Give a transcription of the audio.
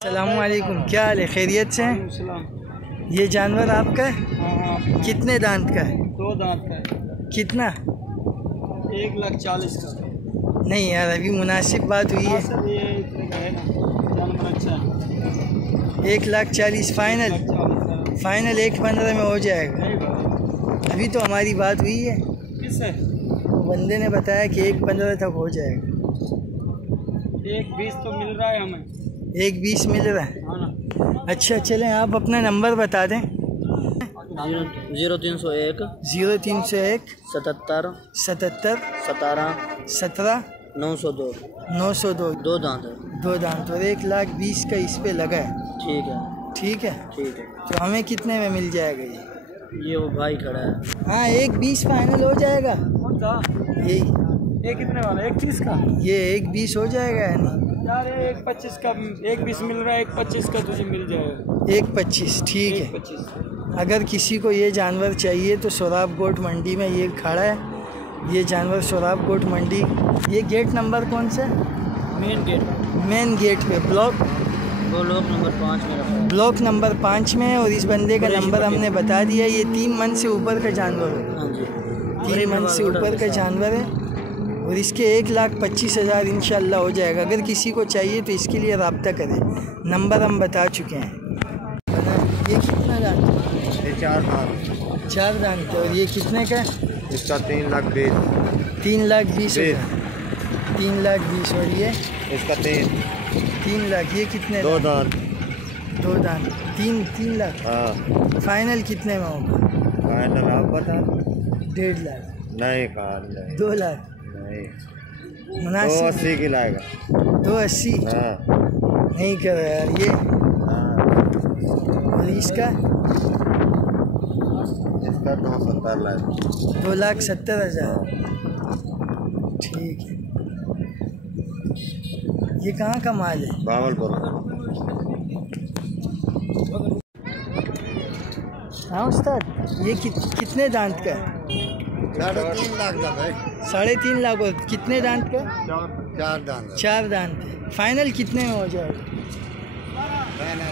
अस्सलामुअलैकुम, क्या हाल है? खैरियत से हैं? ये जानवर आपका है? हाँ। कितने दांत का है? 2 दांत का है। कितना? 1,40,000 का। नहीं यार, अभी मुनासिब बात हुई है। सर ये इतने का है ना, जानवर अच्छा है। 1,40,000 फाइनल? 1,40,000 फाइनल 1,15 में हो जाएगा। नहीं बात। अभी तो हमारी बात हुई है। किससे? वो बंदे ने बताया कि 1,15 तक हो जाएगा। 1,20 तो मिल रहा है हमें। 1,20 मिल रहा है? हाँ ना। अच्छा चलें, आप अपना नंबर बता दें। 0301 0301 77 77 17 17 902 902। 2 दांत है। 2 दांत और 1,20,000 का इस पे लगा है। ठीक है। ठीक है, ठीक है। तो हमें कितने में मिल जाएगा ये? ये वो भाई खड़ा है। हाँ, 1,20 फाइनल हो जाएगा। कौन सा? यही, ये कितने वाला? 1,30 का? ये 1,20 हो जाएगा या नहीं? यार ये 1,25 का, 1,20 मिल रहा है, 1,25 का तुझे मिल जाएगा। 1,25 ठीक है। 1,25। अगर किसी को ये जानवर चाहिए तो सोराब गोट मंडी में ये खड़ा है। ये जानवर सोराब गोट मंडी, ये गेट नंबर कौन सा? Main gate. मेन गेट पे, ब्लॉक नंबर 5 में रखा है। ब्लॉक नंबर 5 में है। और इस बंदे का नंबर हमने बता दिया। ये 3 मन से ऊपर का जानवर है। हाँ जी, 3 मन से ऊपर का जानवर है और इसके 1,25,000 इंशाल्लाह हो जाएगा। अगर किसी को चाहिए तो इसके लिए रब्ता करें, नंबर हम बता चुके हैं। ये कितना दांत है? ये 4 दांत। 4 दांत है। और ये कितने का है? इसका 3,20,000। 3,20,000। 3,20,000। और ये इसका 3 लाख। ये कितने? 2 दांत। 2 दांत। 3 लाख। हाँ, फाइनल कितने में होगा? फाइनल आप बता। 1.5 लाख। नहीं फाइनल 2 लाख नहीं, मुनासिब। 280 की लाएगा। 280 हाँ नहीं कर यार ये। हाँ, और इसका इसका 270 लाएगा। 2,70,000। ठीक है। ये कहाँ का माल है? भावलपुर। हाँ उस्ताद, ये कितने दांत का है? 3.5 लाख का भाई। 3.5 लाख। और कितने दांत का? 4 दांत। 4 दांत है। फाइनल कितने में हो जाएगा? फाइनल